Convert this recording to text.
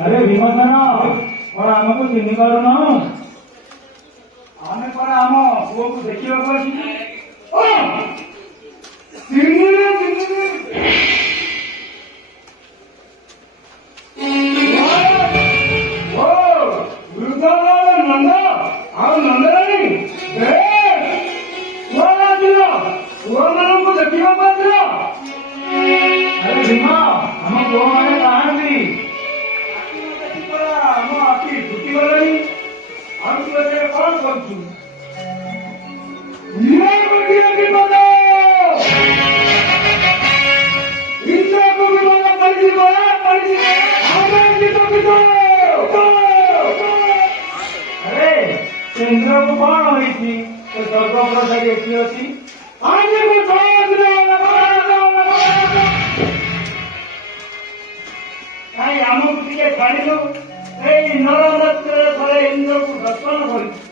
अरे भीमसेन कौन आमको चिन्ह पारुन आम कौन आम पुओ को देखा नंद नंदरानी पुओ मान को देखा अरे भीमा आम पुओ मैंने कहां आम आखि फुटी गलानी आम तू ए कौन करछु ये गोटिया विपद इंद्र को विपद पड़ी हमें कितो अरे इंद्र को कौन होई थी तो स्वर्ग प्रसाद एथि अछि आज को छोड़ दे काई आमको टिके छाड़िलो नवरात्र थे इंद्र को दर्शन कर